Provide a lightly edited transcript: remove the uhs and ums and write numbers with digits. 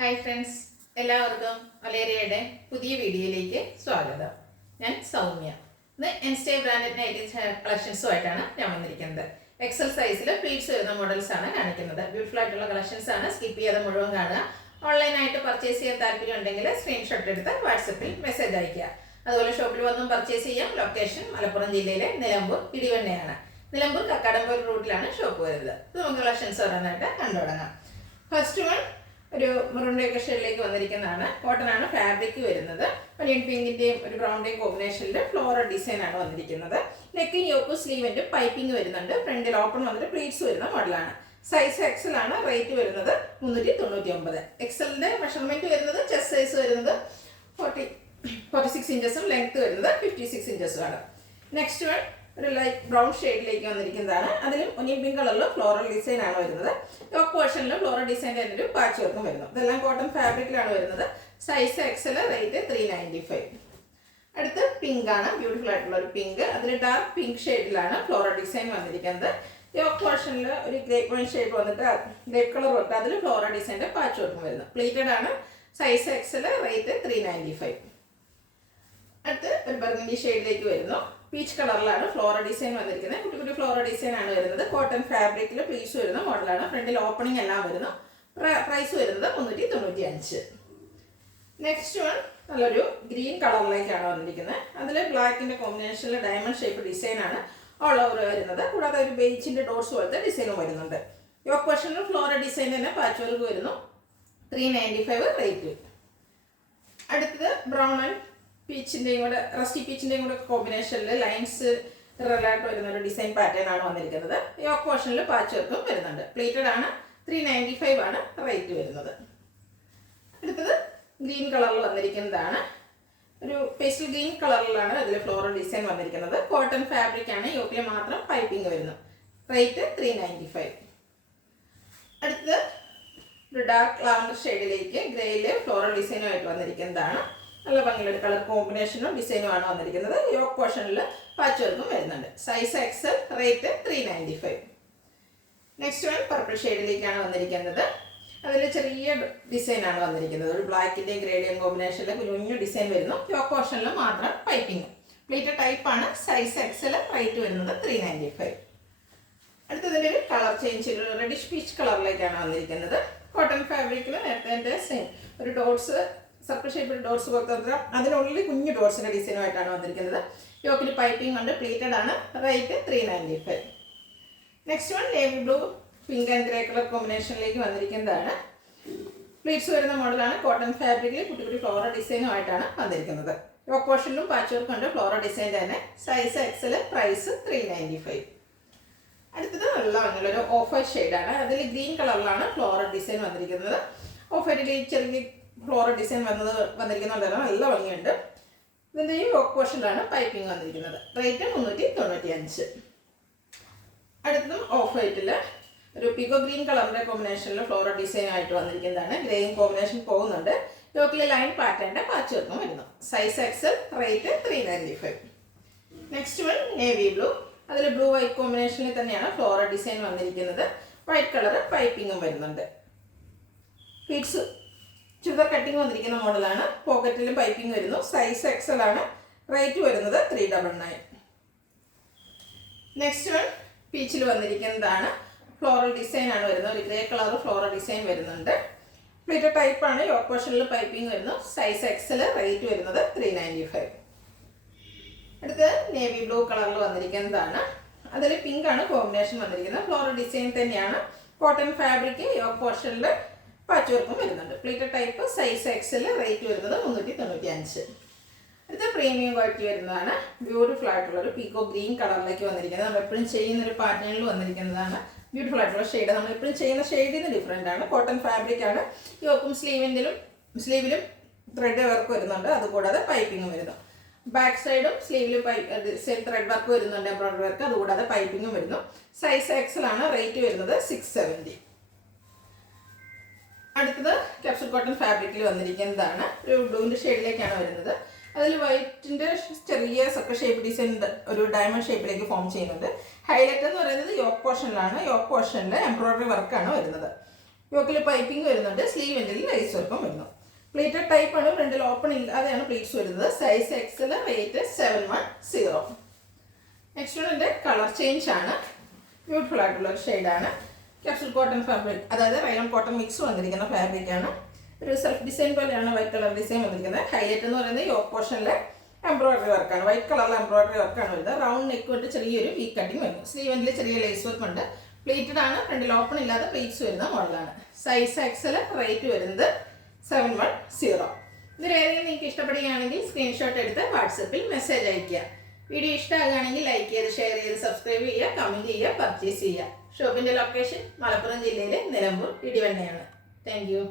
Hi friends, എല്ലാവർക്കും അലേറിയയുടെ പുതിയ വീഡിയോയിലേക്ക് സ്വാഗതം. ഞാൻ സൗമ്യ. ഇന്ന് എൻസ്റ്റേ ബ്രാൻഡഡ് നൈറ്റി കളക്ഷൻസുമായിട്ടാണ് ഞാൻ വന്നിരിക്കുന്നത്. എക്സൽ സൈസിൽ പ്ലീറ്റ്സ് വരുന്ന മോഡൽസ് ആണ് കാണിക്കുന്നത്. ബ്യൂട്ടിഫുൾ ആയിട്ടുള്ള കളക്ഷൻസ് ആണ്. സ്കിപ്പ് ചെയ്യാതെ മുഴുവൻ കാണുക. ഓൺലൈനായിട്ട് പർച്ചേസ് ചെയ്യാൻ താല്പര്യം ഉണ്ടെങ്കിൽ സ്ക്രീൻഷോട്ട് എടുത്ത് വാട്സപ്പിൽ മെസ്സേജ് അയയ്ക്കുക. അതുപോലെ ഷോപ്പിൽ വന്നും പർച്ചേസ് ചെയ്യാം. ലൊക്കേഷൻ മലപ്പുറം ജില്ലയിലെ നിലമ്പൂർ ഇടിവണ്ണയാണ്. നിലമ്പൂർ കക്കാടംപൊയിൽ റൂട്ടിലാണ് ഷോപ്പ് വരുന്നത്. ഇത് നമുക്ക് കളക്ഷൻസ് ഓരോന്നായിട്ട് കണ്ടു തുടങ്ങാം. ഫസ്റ്റ് വൺ ഒരു മെറൂണിൻ്റെ ഷെയ്ഡിലേക്ക് വന്നിരിക്കുന്നതാണ്. കോട്ടൺ ആണ് ഫാബ്രിക് വരുന്നത്. ഒനിയൻ പിങ്കിന്റെയും ഒരു ബ്രൗണിന്റെയും കോമ്പിനേഷനിൽ ഫ്ലോറൽ ഡിസൈൻ ആണ് വന്നിരിക്കുന്നത്. നെക്കും യോക്കും സ്ലീവിന്റെ പൈപ്പിംഗ് വരുന്നുണ്ട്. ഫ്രണ്ടിൽ ഓപ്പൺ വന്നിട്ട് പ്ലീറ്റ്സ് വരുന്ന മോഡലാണ്. സൈസ് എക്സൽ ആണ്. റേറ്റ് വരുന്നത് 399. എക്സലിന്റെ മെഷർമെന്റ് വരുന്നത് ചെസ്റ്റ് സൈസ് വരുന്നത് 46 ഇഞ്ചസും ലെങ്ത് വരുന്നത് 56 ഇഞ്ചസും ആണ്. നെക്സ്റ്റ് വൺ ഒരു ലൈറ്റ് ബ്രൗൺ ഷെയ്ഡിലേക്ക് വന്നിരിക്കുന്നതാണ്. അതിലും ഒനിയൻ പിങ്ക് കളറിൽ ഫ്ലോറൽ ഡിസൈൻ ആണ് വരുന്നത്. യോക്ക് പോർഷനിൽ ഫ്ലോറൽ ഡിസൈൻ്റെ തന്നെ ഒരു പാച്ച് വർക്കും വരുന്നു. ഇതെല്ലാം കോട്ടൺ ഫാബ്രിക്കിലാണ് വരുന്നത്. Size XL, rate 395. അടുത്ത് പിങ്ക് ആണ്. ബ്യൂട്ടിഫുൾ ആയിട്ടുള്ള ഒരു പിങ്ക്. അതിൽ ഡാർക്ക് പിങ്ക് ഷെയ്ഡിലാണ് ഫ്ലോറൽ ഡിസൈൻ വന്നിരിക്കുന്നത്. യോക്ക് പോർഷനിൽ ഒരു ഗ്രേപ്പ് വൈൻ ഷേപ്പ് വന്നിട്ട് ഗ്രേപ്പ് കളർ വർക്ക് അതിൽ ഫ്ലോറൽ ഡിസൈൻ്റെ പാച്ച് വർക്കും വരുന്നു. പ്ലീറ്റഡ് ആണ്. Size XL, rate 395. അടുത്ത് ഒരു ബർഗണ്ടി ഷെയ്ഡിലേക്ക് വരുന്നു. പീച്ച് കളറിലാണ് ഫ്ലോറൽ ഡിസൈൻ വന്നിരിക്കുന്നത്. കുട്ടി കുട്ടി ഫ്ലോറൽ ഡിസൈൻ ആണ് വരുന്നത്. കോട്ടൺ ഫാബ്രിക്കിൽ പ്ലീറ്റ്സ് വരുന്ന മോഡലാണ്. ഫ്രണ്ടിൽ ഓപ്പണിംഗ് എല്ലാം വരുന്നു. പ്രൈസ് വരുന്നത് 395. നെക്സ്റ്റ് വൺ നല്ലൊരു ഗ്രീൻ കളറിലേക്കാണ് വന്നിരിക്കുന്നത്. അതിൽ ബ്ലാക്കിന്റെ കോമ്പിനേഷനിൽ ഡയമണ്ട് ഷേപ്പ് ഡിസൈൻ ആണ് ഓൾ ഓവർ വരുന്നത്. കൂടാതെ ഒരു ബേച്ചിന്റെ ഡോർസ് പോലത്തെ ഡിസൈനും വരുന്നുണ്ട്. യോക്ക് പോർഷനിൽ ഫ്ലോറൽ ഡിസൈൻ തന്നെ പാച്ച് വർക്ക് വരുന്നു. 395 റേറ്റ്. അടുത്തത് ബ്രൗൺ ആൻഡ് പീച്ചിൻ്റെയും കൂടെ റസ്റ്റി പീച്ചിൻ്റെയും കൂടെ കോമ്പിനേഷനിൽ ലൈൻസ് റിലാക്ട് വരുന്ന ഒരു ഡിസൈൻ പാറ്റേൺ ആണ് വന്നിരിക്കുന്നത്. യോക്ക് പോർഷനിൽ പാച്ച് വർക്കും വരുന്നുണ്ട്. പ്ലേറ്റഡ് ആണ്. 395 ആണ് റേറ്റ് വരുന്നത്. അടുത്തത് ഗ്രീൻ കളറിൽ വന്നിരിക്കുന്നതാണ്. ഒരു പേസ്റ്റൽ ഗ്രീൻ കളറിലാണ് അതിൽ ഫ്ലോറൽ ഡിസൈൻ വന്നിരിക്കുന്നത്. കോട്ടൺ ഫാബ്രിക് ആണ്. യോക്കിൽ മാത്രം പൈപ്പിംഗ് വരുന്നു. റേറ്റ് 395. അടുത്തത് ഒരു ഡാർക്ക് ലാവൻഡർ ഷെയ്ഡിലേക്ക് ഗ്രേയില് ഫ്ലോറൽ ഡിസൈനുമായിട്ട് വന്നിരിക്കുന്നതാണ്. നല്ല ഭംഗിയുള്ള കളർ കോമ്പിനേഷനും ഡിസൈനും ആണ് വന്നിരിക്കുന്നത്. യോക്ക് പോർഷനിൽ പാച്ച് വർക്കും വരുന്നുണ്ട്. Size XL, rate 395. Next one purple ഷെയ്ഡിലേക്കാണ് വന്നിരിക്കുന്നത്. അതിൽ ചെറിയ ഡിസൈൻ ആണ് വന്നിരിക്കുന്നത്. ഒരു ബ്ലാക്കിൻ്റെയും ഗ്രേഡിയം കോമ്പിനേഷനിൽ കുഞ്ഞു ഡിസൈൻ വരുന്നു. യോക്ക് പോർഷനിൽ മാത്രം പൈപ്പിംഗ്. പ്ലേറ്റ് ടൈപ്പ് ആണ്. സൈസ് എക്സൽ, റേറ്റ് വരുന്നത് 395. അടുത്തതിൻ്റെ ഒരു കളർ ചേഞ്ച് റെഡിഷ് പീച്ച് കളറിലേക്കാണ് വന്നിരിക്കുന്നത്. കോട്ടൺ ഫാബ്രിക്കിൽ നേരത്തെ സെയിം ഒരു ഡോട്ട്സ് സർക്കിൾ ഷേപ്പിൽ ഡോർസ് കൊടുത്ത അതിനുള്ളിൽ കുഞ്ഞു ഡോർസിന്റെ ഡിസൈനുമായിട്ടാണ് വന്നിരിക്കുന്നത്. യോക്കിൽ പൈപ്പിംഗ് ഉണ്ട്. പ്ലേറ്റഡ് ആണ്. Rate 395. Next one navy blue pink and grey colour കോമ്പിനേഷനിലേക്ക് വന്നിരിക്കുന്നതാണ്. പ്ലീറ്റ്സ് വരുന്ന മോഡലാണ്. കോട്ടൺ ഫാബ്രിക്കിൽ കുട്ടി കുട്ടി ഫ്ലോറൽ ഡിസൈനുമായിട്ടാണ് വന്നിരിക്കുന്നത്. യോക്ക് പോർഷനിലും പാച്ച് വർക്ക് ഉണ്ട്. ഫ്ലോറൽ ഡിസൈൻ തന്നെ. സൈസ് എക്സൽ, പ്രൈസ് 395. അടുത്തത് നല്ല ഭംഗിയുള്ളൊരു ഓഫ് വൈറ്റ് ഷെയ്ഡാണ്. അതിൽ ഗ്രീൻ കളറിലാണ് ഫ്ലോറൽ ഡിസൈൻ വന്നിരിക്കുന്നത്. ഓഫ് വൈറ്റിൽ ചെറിയ ഫ്ലോറൽ ഡിസൈൻ വന്നിരിക്കുന്നുണ്ടല്ലോ. നല്ല ഭംഗിയുണ്ട്. ഇതിൻ്റെ ഈ യോക്ക് പോർഷനിലാണ് പൈപ്പിംഗ് വന്നിരിക്കുന്നത്. റേറ്റ് 395. അടുത്തതും ഓഫ് വൈറ്റിൽ ഒരു പിഗോ ഗ്രീൻ കളറിൻ്റെ കോമ്പിനേഷനിൽ ഫ്ലോറൽ ഡിസൈൻ ആയിട്ട് വന്നിരിക്കുന്നതാണ്. ഗ്രേയും കോമ്പിനേഷൻ പോകുന്നുണ്ട്. യോക്കിലെ ലൈൻ പാറ്റേണിൻ്റെ പാച്ച് വർക്കും വരുന്നു. Size XL, rate 395. Next one navy blue. അതിൽ ബ്ലൂ വൈറ്റ് കോമ്പിനേഷനിൽ തന്നെയാണ് ഫ്ലോറൽ ഡിസൈൻ വന്നിരിക്കുന്നത്. വൈറ്റ് കളർ പൈപ്പിങ്ങും വരുന്നുണ്ട്. പീറ്റ്സ് ചുരിദാർ കട്ടിങ് വന്നിരിക്കുന്ന മോഡലാണ്. പോക്കറ്റിലും പൈപ്പിംഗ് വരുന്നു. സൈസ് എക്സൽ ആണ്. റേറ്റ് വരുന്നത് 399. നെക്സ്റ്റ് വൺ പീച്ചിൽ വന്നിരിക്കുന്നതാണ്. ഫ്ലോറൽ ഡിസൈൻ ആണ് വരുന്നത്. ഒരു ഗ്രേ കളർ ഫ്ലോറൽ ഡിസൈൻ വരുന്നുണ്ട്. പ്ലേറ്റ് ടൈപ്പ് ആണ്. യോക്ക് പോർഷനിൽ പൈപ്പിംഗ് വരുന്നു. സൈസ് എക്സൽ, റേറ്റ് വരുന്നത് 395. അടുത്ത് നേവി ബ്ലൂ കളറിൽ വന്നിരിക്കുന്നതാണ്. അതിൽ പിങ്ക് ആണ് കോമ്പിനേഷൻ വന്നിരിക്കുന്നത്. ഫ്ലോറൽ ഡിസൈൻ തന്നെയാണ്. Cotton fabric. യോക്ക് പോർഷനിൽ പാച്ച് വർക്കും വരുന്നുണ്ട്. Pleat type. Size XL, rate വരുന്നത് 395. അടുത്ത പ്രീമിയം ക്വാളിറ്റി വരുന്നതാണ്. ബ്യൂട്ടിഫുൾ ആയിട്ടുള്ള ഒരു പീക്കോ ഗ്രീൻ കളറിലേക്ക് വന്നിരിക്കുന്നത്. നമ്മൾ എപ്പോഴും ചെയ്യുന്ന ഒരു പാറ്റേണിൽ വന്നിരിക്കുന്നതാണ്. ബ്യൂട്ടിഫുൾ ആയിട്ടുള്ള ഷെയ്ഡ്. നമ്മൾ എപ്പോഴും ചെയ്യുന്ന ഷെയ്ഡിന് ഡിഫറെൻ്റ് ആണ്. കോട്ടൺ ഫാബ്രിക് ആണ്. യോക്കും സ്ലീവിലും ത്രെഡ് വർക്ക് വരുന്നുണ്ട്. അതുകൂടാതെ പൈപ്പിങ്ങും വരുന്നു. ബാക്ക് സൈഡും സ്ലീവിലും ത്രെഡ് വർക്ക് വരുന്നുണ്ട്. Embroidery work. അതുകൂടാതെ പൈപ്പിങ്ങും വരുന്നു. സൈസ് എക്സൽ ആണ്. റേറ്റ് വരുന്നത് 670. അടുത്തത് ക്യാപ്സൂൾ കോട്ടൺ ഫാബ്രിക്കിൽ വന്നിരിക്കുന്നതാണ്. ഒരു ബ്ലൂവിൻ്റെ ഷെയ്ഡിലേക്കാണ് വരുന്നത്. അതിൽ വൈറ്റിൻ്റെ ചെറിയ സർക്കിൾ ഷേപ്പ് ഡിസൈൻ ഒരു ഡയമണ്ട് ഷേപ്പിലേക്ക് ഫോം ചെയ്യുന്നുണ്ട്. ഹൈലൈറ്റ് എന്ന് പറയുന്നത് യോക്ക് പോർഷനിലാണ്. യോക്ക് പോർഷനിൽ എംബ്രോയിഡറി വർക്കാണ് വരുന്നത്. യോക്കിൽ പൈപ്പിംഗ് വരുന്നുണ്ട്. സ്ലീവ് എൻഡിൽ ലൈസ് വർക്കും വരുന്നു. പ്ലേറ്റഡ് ടൈപ്പ് ആണ്, ഫ്രണ്ടിൽ ഓപ്പൺ ഇല്ലാതെയാണ് പ്ലേറ്റ്സ് വരുന്നത്. Size XL, rate 710. നെക്സ്റ്റ് ഇതിൻ്റെ കളർ ചേഞ്ച് ആണ്. ബ്യൂട്ടിഫുൾ ആയിട്ടുള്ള ഒരു ഷെയ്ഡാണ്. ക്യാപ്സൂൾ കോട്ടൺ ഫാബ്രിക്, അതായത് റയോൺ കോട്ടൺ മിക്സ് വന്നിരിക്കുന്ന ഫാബ്രിക്കാണ്. ഒരു സെൽഫ് ഡിസൈൻ പോലെയാണ് വൈറ്റ് കളർ ഡിസൈൻ വന്നിരിക്കുന്നത്. ഹൈലൈറ്റ് എന്ന് പറയുന്നത് യോക്ക് പോർഷനിലെ എംബ്രോയിഡറി വർക്കാണ്. വൈറ്റ് കളറിലെ എംബ്രോയിഡറി വർക്കാണ് വരുന്നത്. റൗണ്ട് നെക്ക് കൊണ്ട് ചെറിയൊരു വി കട്ടിങ് വരുന്നു. സ്ലീവ് എൻഡിൽ ചെറിയ ലേസ് വർക്ക് ഉണ്ട്. പ്ലേറ്റഡ് ആണ്, ഫ്രണ്ടിൽ ഓപ്പൺ ഇല്ലാതെ പ്ലേറ്റ്സ് വരുന്ന മോഡലാണ്. സൈസ് എക്സൽ, റേറ്റ് വരുന്നത് 710. ഇതിൽ ഏതെങ്കിലും നിങ്ങൾക്ക് ഇഷ്ടപ്പെടുകയാണെങ്കിൽ സ്ക്രീൻഷോട്ട് എടുത്ത് വാട്സപ്പിൽ മെസ്സേജ് അയയ്ക്കുക. വീഡിയോ ഇഷ്ടമാകുകയാണെങ്കിൽ ലൈക്ക് ചെയ്ത്, ഷെയർ ചെയ്ത്, സബ്സ്ക്രൈബ് ചെയ്യുക, കമൻറ്റ് ചെയ്യുക, പർച്ചേസ് ചെയ്യുക. ഷോപ്പിൻ്റെ ലൊക്കേഷൻ മലപ്പുറം ജില്ലയിലെ നിലമ്പൂർ ഇടിവണ്ണയാണ്. Thank you.